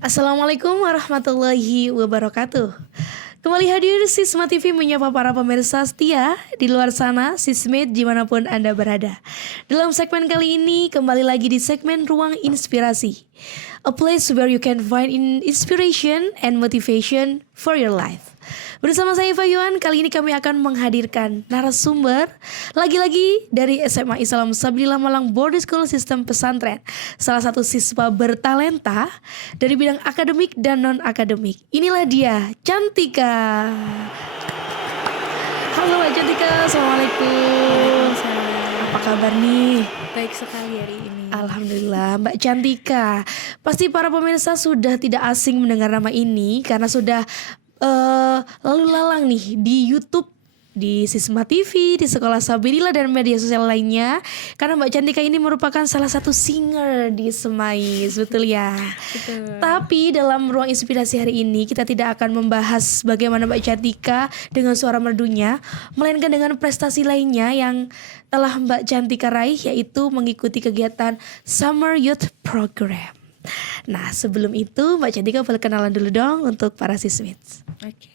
Assalamualaikum warahmatullahi wabarakatuh. Kembali hadir Sisma TV menyapa para pemirsa setia di luar sana, Sismate dimanapun Anda berada. Dalam segmen kali ini kembali lagi di segmen Ruang Inspirasi, a place where you can find inspiration and motivation for your life. Bersama saya Fayuan, kali ini kami akan menghadirkan narasumber lagi-lagi dari SMA Islam Sabilillah Malang Boarding School Sistem Pesantren. Salah satu siswa bertalenta dari bidang akademik dan non-akademik. Inilah dia, Cantika. Halo Mbak Cantika, Assalamualaikum. Apa kabar nih? Baik sekali hari ini. Alhamdulillah, Mbak Cantika. Pasti para pemirsa sudah tidak asing mendengar nama ini karena sudah lalu lalang nih di YouTube, di Sisma TV, di Sekolah Sabilillah dan media sosial lainnya. Karena Mbak Cantika ini merupakan salah satu singer di Semais, betul ya? Betul. Tapi dalam ruang inspirasi hari ini kita tidak akan membahas bagaimana Mbak Cantika dengan suara merdunya, melainkan dengan prestasi lainnya yang telah Mbak Cantika raih, yaitu mengikuti kegiatan Summer Youth Program. Nah, sebelum itu Mbak Cantika boleh kenalan dulu dong untuk para siswits. Oke.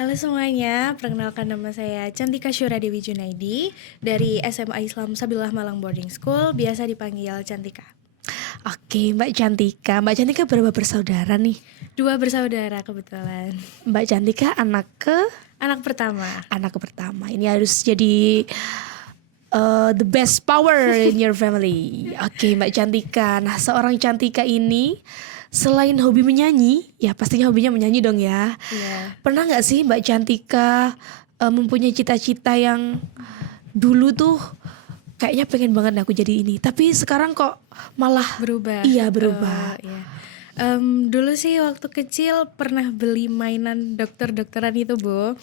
Halo semuanya, perkenalkan nama saya Cantika Syura Dewi Junaidi dari SMA Islam Sabilillah Malang Boarding School, biasa dipanggil Cantika. Oke, Mbak Cantika. Mbak Cantika berapa bersaudara nih? 2 bersaudara kebetulan. Mbak Cantika anak pertama. pertama. Ini harus jadi the best power in your family. Oke, Mbak Cantika. Nah, seorang Cantika ini selain hobi menyanyi, ya pastinya hobinya menyanyi dong ya. Iya. Pernah nggak sih Mbak Cantika mempunyai cita-cita yang dulu tuh kayaknya pengen banget aku jadi ini, tapi sekarang kok malah Berubah. Iya, berubah. Iya. Dulu sih waktu kecil pernah beli mainan dokter-dokteran itu, Bu.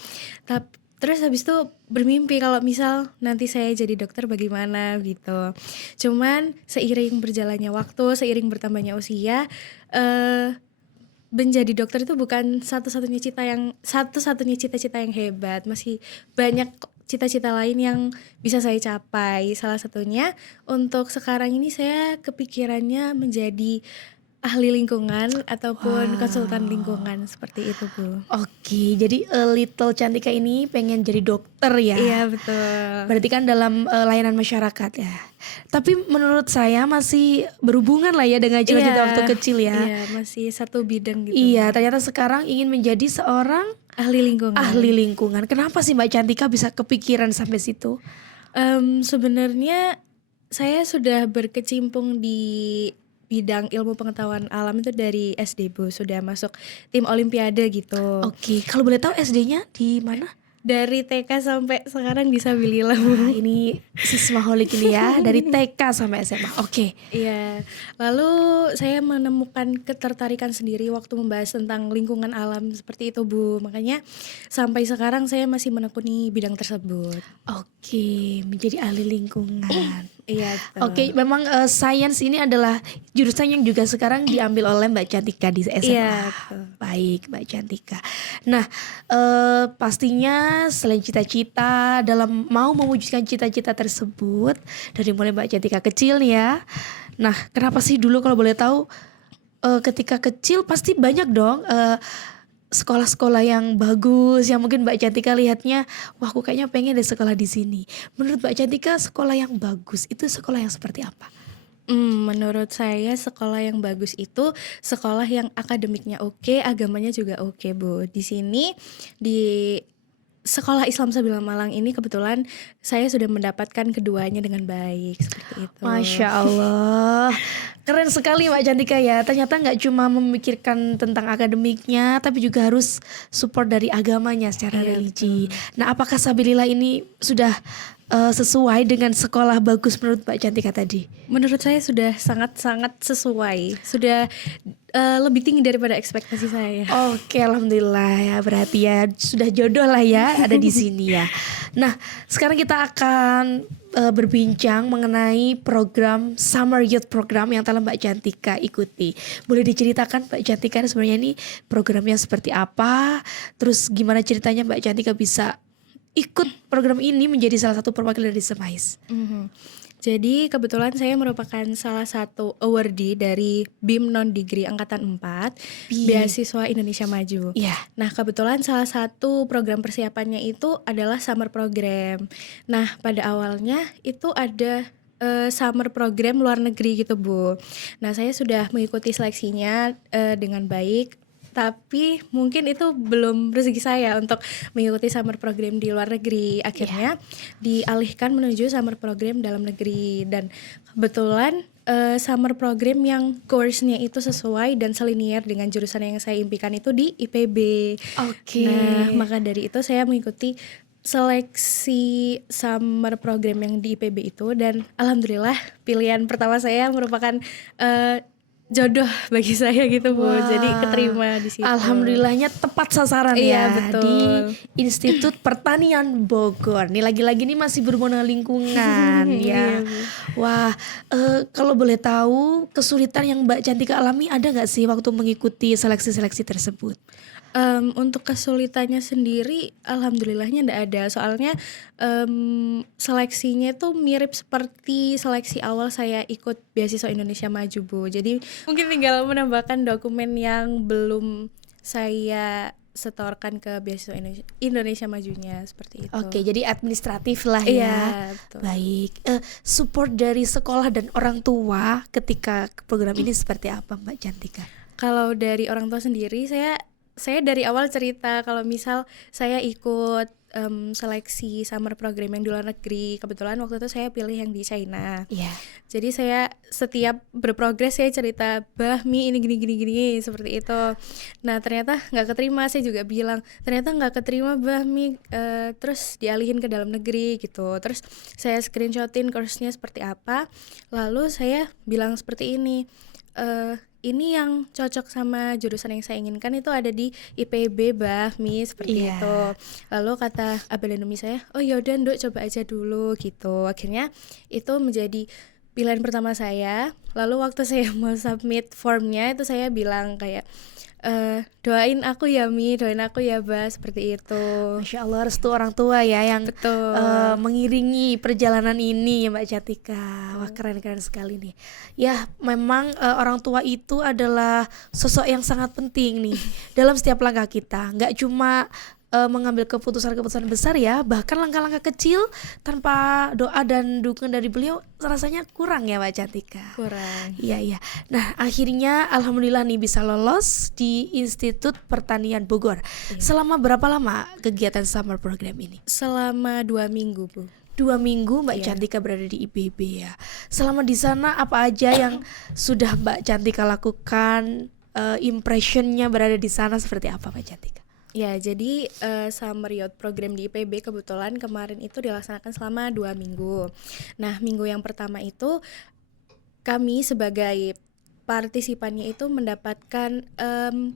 Terus habis itu bermimpi kalau misal nanti saya jadi dokter bagaimana gitu. Cuman seiring berjalannya waktu, seiring bertambahnya usia, menjadi dokter itu bukan satu-satunya cita-cita yang hebat. Masih banyak cita-cita lain yang bisa saya capai. Salah satunya untuk sekarang ini saya kepikirannya menjadi ahli lingkungan ataupun konsultan lingkungan, seperti itu, Bu. Oke, jadi little Cantika ini pengen jadi dokter ya? Iya, betul. Berarti kan dalam layanan masyarakat ya. Tapi menurut saya masih berhubungan lah ya dengan cita-cita waktu kecil ya. Iya, masih satu bidang gitu. Iya, ternyata sekarang ingin menjadi seorang ahli lingkungan. Kenapa sih Mbak Cantika bisa kepikiran sampai situ? Sebenarnya saya sudah berkecimpung di bidang ilmu pengetahuan alam itu dari SD, Bu. Sudah masuk tim olimpiade gitu. Oke, kalau boleh tahu SD-nya di mana? Dari TK sampai sekarang di Sabilillah, Bu. Nah, ini sismaholic ini ya, dari TK sampai SMA. Oke. Iya. Lalu saya menemukan ketertarikan sendiri waktu membahas tentang lingkungan alam seperti itu, Bu. Makanya sampai sekarang saya masih menekuni bidang tersebut. Oke, menjadi ahli lingkungan. Iya, betul. Oke, memang sains ini adalah jurusan yang juga sekarang diambil oleh Mbak Cantika di SMA. Iya, betul. Baik, Mbak Cantika. Nah, pastinya selain cita-cita dalam mau mewujudkan cita-cita tersebut dari mulai Mbak Cantika kecil nih ya. Nah, kenapa sih dulu kalau boleh tahu ketika kecil pasti banyak dong sekolah-sekolah yang bagus yang mungkin Mbak Cantika lihatnya, wah aku kayaknya pengen deh sekolah di sini. Menurut Mbak Cantika sekolah yang bagus itu sekolah yang seperti apa? Menurut saya sekolah yang bagus itu sekolah yang akademiknya oke, agamanya juga oke, Bu. Di sini di Sekolah Islam Sabilillah Malang ini kebetulan saya sudah mendapatkan keduanya dengan baik, seperti itu. Masya Allah, keren sekali Mbak Cantika ya. Ternyata nggak cuma memikirkan tentang akademiknya, tapi juga harus support dari agamanya secara religi. Nah, apakah Sabilillah ini sudah sesuai dengan sekolah bagus menurut Mbak Cantika tadi? Menurut saya sudah sangat-sangat sesuai. Sudah lebih tinggi daripada ekspektasi saya. Oke, alhamdulillah ya, berarti ya sudah jodoh lah ya ada di sini ya. Nah, sekarang kita akan berbincang mengenai program Summer Youth Program yang telah Mbak Cantika ikuti. Boleh diceritakan Mbak Cantika sebenarnya ini programnya seperti apa? Terus gimana ceritanya Mbak Cantika bisa ikut program ini menjadi salah satu perwakilan dari Semais? Jadi kebetulan saya merupakan salah satu awardee dari BIM Non Degree Angkatan 4 Beasiswa Indonesia Maju. Iya. Nah kebetulan salah satu program persiapannya itu adalah summer program. Nah pada awalnya itu ada summer program luar negeri gitu Bu. Nah saya sudah mengikuti seleksinya dengan baik. Tapi mungkin itu belum rezeki saya untuk mengikuti summer program di luar negeri. Akhirnya dialihkan menuju summer program dalam negeri. Dan kebetulan summer program yang course-nya itu sesuai dan selinier dengan jurusan yang saya impikan itu di IPB. Oke. Nah maka dari itu saya mengikuti seleksi summer program yang di IPB itu. Dan alhamdulillah pilihan pertama saya merupakan jodoh bagi saya gitu Bu. Wah. Jadi keterima di situ. Alhamdulillahnya tepat sasaran Iya, ya betul. di Institut Pertanian Bogor. Nih lagi-lagi nih masih berhubungan dengan lingkungan ya. Iya, Bu. Wah, kalau boleh tahu kesulitan yang Mbak Cantika alami ada nggak sih waktu mengikuti seleksi-seleksi tersebut? Untuk kesulitannya sendiri alhamdulillahnya enggak ada. Soalnya seleksinya itu mirip seperti seleksi awal saya ikut Beasiswa Indonesia Maju Bu. Jadi mungkin tinggal menambahkan dokumen yang belum saya setorkan ke Beasiswa Indonesia Majunya seperti itu. Oke, jadi administratif lah Iya, ya. betul. Baik, support dari sekolah dan orang tua ketika program ini seperti apa Mbak Cantika? Kalau dari orang tua sendiri saya dari awal cerita kalau misal saya ikut seleksi summer program yang di luar negeri. Kebetulan waktu itu saya pilih yang di China. Iya. Jadi saya setiap berprogres saya cerita, "Bah, Mi ini gini seperti itu." Nah, ternyata nggak keterima. Saya juga bilang, "Ternyata nggak keterima, Bah, Mi." Terus dialihin ke dalam negeri gitu. Terus saya screenshotin course-nya seperti apa. Lalu saya bilang seperti ini, ini yang cocok sama jurusan yang saya inginkan itu ada di IPB Bah Mi seperti Iya. itu. Lalu kata Abelanomi saya, oh yaudah Nduk coba aja dulu gitu. Akhirnya itu menjadi pilihan pertama saya. Lalu waktu saya mau submit formnya itu saya bilang kayak doain aku ya Mi, doain aku ya Bah, seperti itu. Masya Allah, restu orang tua ya yang Betul. mengiringi perjalanan ini ya Mbak Cantika. Wah, keren-keren sekali nih. Ya, memang orang tua itu adalah sosok yang sangat penting nih dalam setiap langkah kita. Nggak cuma mengambil keputusan-keputusan besar ya, bahkan langkah-langkah kecil tanpa doa dan dukungan dari beliau rasanya kurang ya Mbak Cantika. Kurang. Iya. Nah, akhirnya alhamdulillah nih bisa lolos di Institut Pertanian Bogor. Selama berapa lama kegiatan summer program ini? Selama 2 minggu Bu. 2 minggu Mbak Iya. Cantika berada di IPB ya. Selama di sana apa aja yang sudah Mbak Cantika lakukan? Impressionnya berada di sana seperti apa Mbak Cantika? Ya, jadi Summer Youth Program di IPB kebetulan kemarin itu dilaksanakan selama 2 minggu. Nah, minggu yang pertama itu kami sebagai partisipannya itu mendapatkan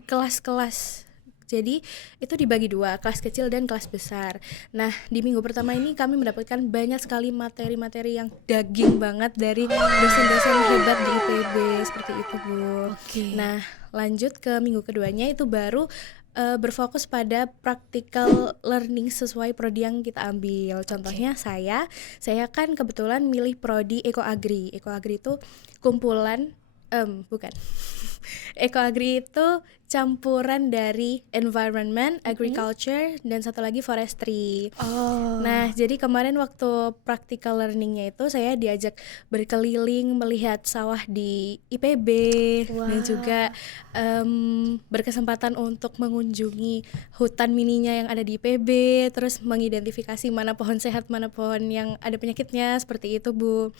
kelas-kelas. Jadi itu dibagi 2, kelas kecil dan kelas besar. Nah, di minggu pertama ini kami mendapatkan banyak sekali materi-materi yang daging banget dari dosen-dosen hebat di IPB seperti itu Bu. Oke. Nah, lanjut ke minggu keduanya itu baru berfokus pada practical learning sesuai prodi yang kita ambil. Contohnya saya kan kebetulan milih prodi Ekoagri. Ekoagri itu kumpulan bukan. Ekoagri itu campuran dari environment, agriculture, dan satu lagi forestry. Oh. Nah, jadi kemarin waktu practical learningnya itu saya diajak berkeliling melihat sawah di IPB dan juga berkesempatan untuk mengunjungi hutan mininya yang ada di IPB, terus mengidentifikasi mana pohon sehat, mana pohon yang ada penyakitnya, seperti itu Bu.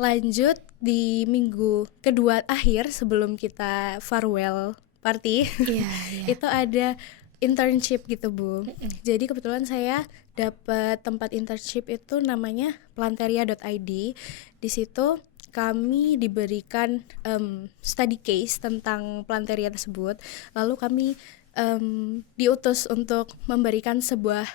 Lanjut di minggu kedua akhir sebelum kita farewell party, Iya. itu ada internship gitu Bu. Jadi kebetulan saya dapat tempat internship itu namanya planteria.id. Di situ kami diberikan study case tentang Plantaria tersebut, lalu kami diutus untuk memberikan sebuah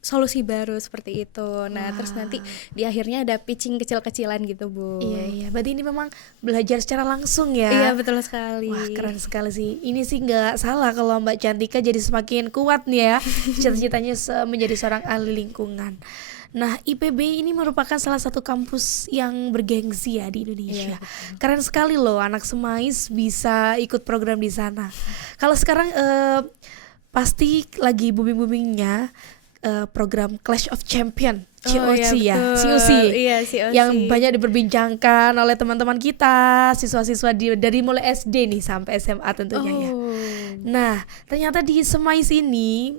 solusi baru seperti itu. Nah, terus nanti di akhirnya ada pitching kecil-kecilan gitu, Bu. Iya. Berarti ini memang belajar secara langsung ya. Iya, betul sekali. Wah, keren sekali sih. Ini sih nggak salah kalau Mbak Cantika jadi semakin kuat nih ya cita-citanya menjadi seorang ahli lingkungan. Nah, IPB ini merupakan salah satu kampus yang bergengsi ya di Indonesia. Iya, Keren sekali loh anak Semais bisa ikut program di sana. Kalau sekarang pasti lagi booming-boomingnya program Clash of Champion, COC iya, ya, betul. COC, Iya, COC. yang banyak diperbincangkan oleh teman-teman kita, siswa-siswa dari mulai SD nih sampai SMA tentunya ya. Nah, ternyata di Semais ini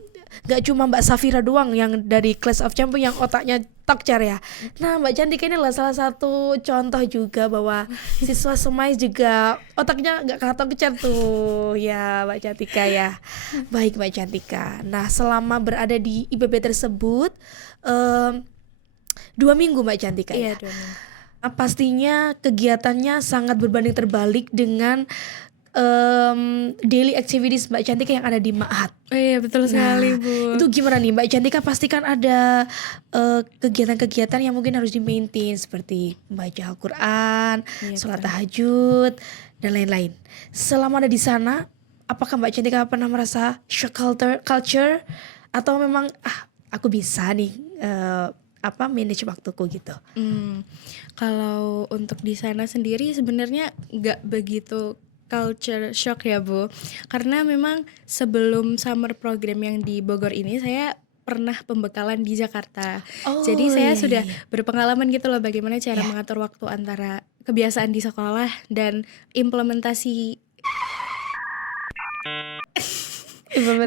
gak cuma Mbak Safira doang yang dari Clash of Champion yang otaknya tokcer ya. Nah, Mbak Cantika ini adalah salah satu contoh juga bahwa siswa Semais juga otaknya gak kalah tokcer tuh ya Mbak Cantika ya. Baik Mbak Cantika. Nah, selama berada di IPB tersebut 2 minggu Mbak Cantika ya. Iya, 2 minggu. Nah, pastinya kegiatannya sangat berbanding terbalik dengan daily activities Mbak Cantika yang ada di Ma'had. Iya, betul sekali, Bu. Itu gimana nih Mbak Cantika, pastikan ada kegiatan-kegiatan yang mungkin harus di-maintain seperti membaca Al-Quran, Iya, sholat betul. tahajud, dan lain-lain. Selama ada di sana, apakah Mbak Cantika pernah merasa shock culture atau memang aku bisa nih manage waktuku gitu? Kalau untuk di sana sendiri sebenarnya nggak begitu culture shock ya, Bu. Karena memang sebelum summer program yang di Bogor ini saya pernah pembekalan di Jakarta. Jadi saya sudah berpengalaman gitu loh bagaimana cara mengatur waktu antara kebiasaan di sekolah dan implementasi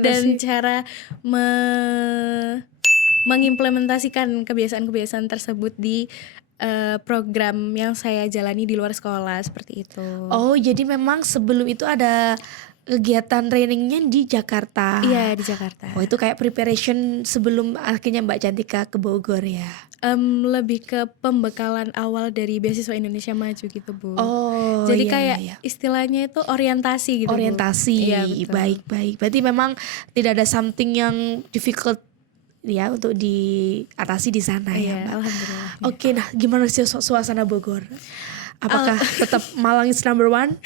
dan cara mengimplementasikan kebiasaan-kebiasaan tersebut di program yang saya jalani di luar sekolah seperti itu. Oh, jadi memang sebelum itu ada kegiatan trainingnya di Jakarta. Iya, di Jakarta. Oh, itu kayak preparation sebelum akhirnya Mbak Cantika ke Bogor ya. Lebih ke pembekalan awal dari beasiswa Indonesia Maju gitu, Bu. Oh, Jadi iya, kayak iya. istilahnya itu orientasi gitu, Bu. Orientasi. Iya, betul. Baik. Berarti memang tidak ada something yang difficult ya untuk diatasi di sana ya, Iya, Mbak. alhamdulillah. Oke, nah gimana sih suasana Bogor? Apakah tetap Malang is number one?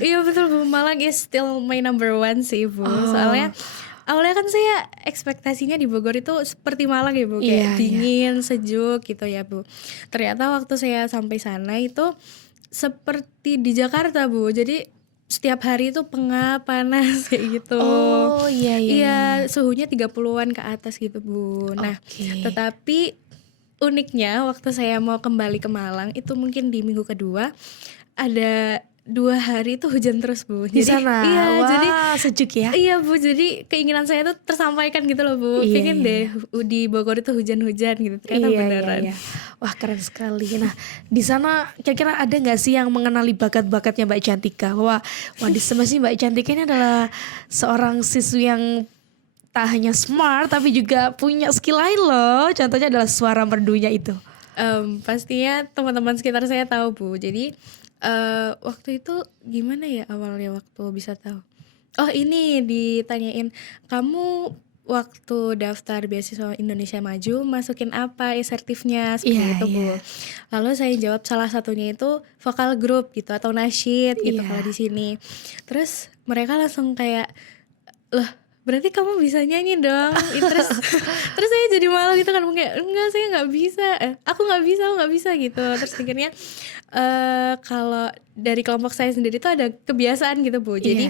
Iya, betul, Bu. Malang is still my number one sih, Bu. Soalnya awalnya kan saya ekspektasinya di Bogor itu seperti Malang ya, Bu, kayak dingin, sejuk gitu ya, Bu. Ternyata waktu saya sampai sana itu seperti di Jakarta, Bu. Jadi setiap hari itu pengap, panas kayak gitu. Oh, iya. Iya, suhunya 30-an ke atas gitu, Bu. Nah, tetapi uniknya waktu saya mau kembali ke Malang itu mungkin di minggu kedua ada 2 hari itu hujan terus, Bu. Di sana. Iya, wah, jadi sejuk ya. iya, Bu. Jadi keinginan saya tuh tersampaikan gitu loh, Bu. Iya, Pengen deh di Bogor itu hujan-hujan gitu. Ternyata beneran. Iya. Wah, keren sekali. Nah, di sana kira-kira ada nggak sih yang mengenali bakat-bakatnya Mbak Cantika? Wah, di sih Mbak Cantika ini adalah seorang siswi yang tak hanya smart tapi juga punya skill lain loh. Contohnya adalah suara merdunya itu. Pastinya teman-teman sekitar saya tahu, Bu. Jadi waktu itu gimana ya awalnya waktu bisa tahu? Oh, ini ditanyain, kamu waktu daftar beasiswa Indonesia Maju masukin apa asertifnya seperti itu, Bu. Lalu saya jawab salah satunya itu vokal group gitu atau nasyid gitu kalau di sini. Terus mereka langsung kayak, loh, berarti kamu bisa nyanyi dong. terus saya jadi malu gitu kan, kayak enggak, saya nggak bisa, aku nggak bisa gitu. Terus akhirnya kalau dari kelompok saya sendiri tuh ada kebiasaan gitu, Bu. Jadi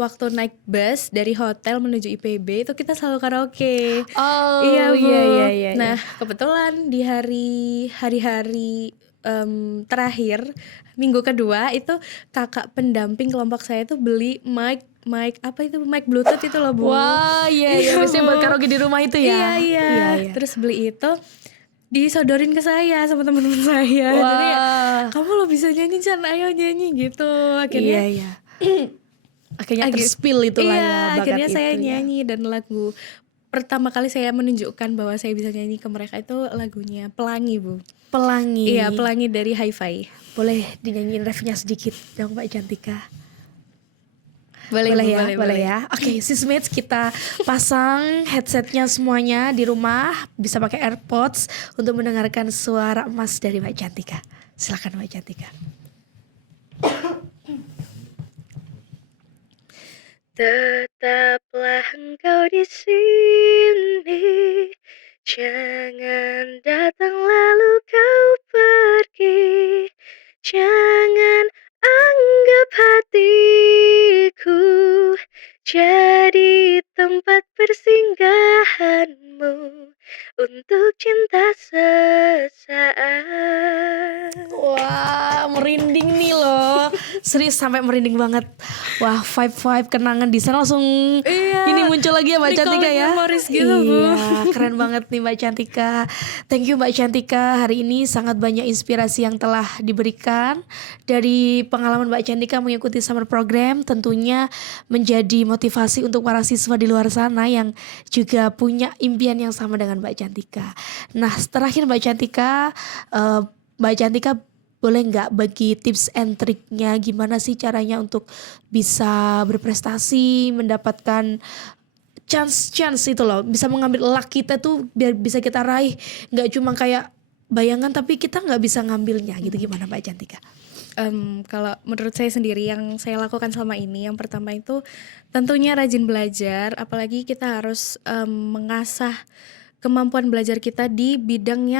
waktu naik bus dari hotel menuju IPB itu kita selalu karaoke. Oh, iya, Bu. Iya. Nah, kebetulan di hari-hari terakhir minggu kedua itu kakak pendamping kelompok saya tuh beli mic Bluetooth itu loh, Bu. Wah, iya. Biasanya buat karaoke di rumah itu ya. Iya. Terus beli itu disodorin ke saya sama teman-teman saya. Wah. Jadi kamu lo bisa nyanyi, Chan, ayo nyanyi gitu. Akhirnya Akhirnya terspill itulah ya bakat akhirnya saya itu, nyanyi dan lagu pertama kali saya menunjukkan bahwa saya bisa nyanyi ke mereka itu lagunya Pelangi, Bu. Pelangi. Iya, Pelangi dari Hi-Fi. Boleh dinyanyiin refnya sedikit dong Mbak Cantika? Boleh, Boleh Bu, ya, boleh ya. Oke, Sismates, kita pasang headsetnya semuanya di rumah, bisa pakai AirPods untuk mendengarkan suara emas dari Mbak Cantika. Silakan Mbak Cantika. Tetaplah engkau di sini, jangan datang lalu kau pergi, jangan anggap hatiku jadi tempat persinggahanmu untuk cinta sesaat. Wah, merinding nih loh. Serius sampai merinding banget. Wah, vibe kenangan di sana langsung ini muncul lagi ya Mbak Cantika ya. Memories gitu, Bu. Iya, keren banget nih Mbak Cantika. Thank you Mbak Cantika. Hari ini sangat banyak inspirasi yang telah diberikan dari pengalaman Mbak Cantika mengikuti summer program, tentunya menjadi motivasi untuk para siswa di luar sana yang juga punya impian yang sama dengan Mbak Cantika. Nah, terakhir Mbak Cantika, Mbak Cantika boleh nggak bagi tips and triknya gimana sih caranya untuk bisa berprestasi, mendapatkan chance itu loh, bisa mengambil luck kita tuh biar bisa kita raih, nggak cuma kayak bayangan tapi kita nggak bisa ngambilnya gitu, gimana Mbak Cantika? Kalau menurut saya sendiri yang saya lakukan selama ini, yang pertama itu tentunya rajin belajar, apalagi kita harus mengasah kemampuan belajar kita di bidang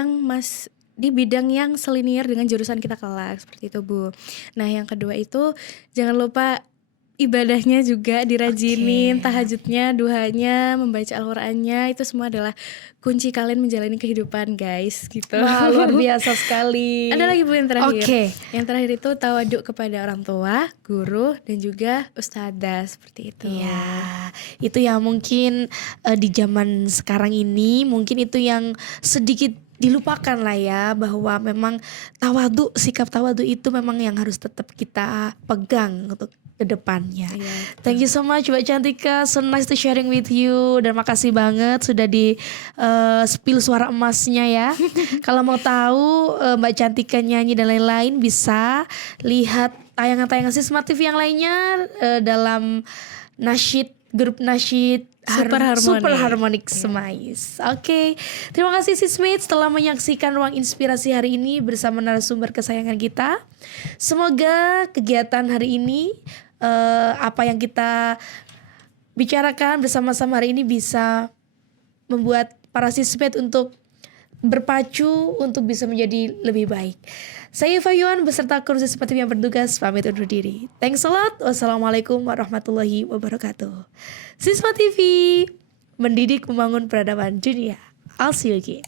yang selinier dengan jurusan kita kelak, seperti itu, Bu. Nah, yang kedua itu jangan lupa ibadahnya juga dirajinin, tahajudnya, duhanya, membaca Al-Qur'annya, itu semua adalah kunci kalian menjalani kehidupan, guys, gitu. Wah, luar biasa sekali. Ada lagi, Bu, yang terakhir. Oke. Yang terakhir itu tawaduk kepada orang tua, guru, dan juga ustadzah, seperti itu. Iya, itu yang mungkin di zaman sekarang ini mungkin itu yang sedikit dilupakan lah ya, bahwa memang sikap tawadu itu memang yang harus tetap kita pegang untuk ke depannya. Iya. Thank you so much Mbak Cantika, so nice to sharing with you, dan makasih banget sudah di spill suara emasnya ya. Kalau mau tahu Mbak Cantika nyanyi dan lain-lain, bisa lihat tayangan-tayangan Sisma TV yang lainnya dalam grup nasyid Super Harmonic Semais. Oke, terima kasih Sismates telah menyaksikan Ruang Inspirasi hari ini bersama narasumber kesayangan kita. Semoga kegiatan hari ini, apa yang kita bicarakan bersama-sama hari ini bisa membuat para Sismates untuk berpacu untuk bisa menjadi lebih baik. Saya Fayuan beserta kru Sisma TV yang bertugas pamit undur diri. Thanks a lot. Wassalamualaikum warahmatullahi wabarakatuh. Sisma TV, mendidik membangun peradaban dunia. I'll see you again.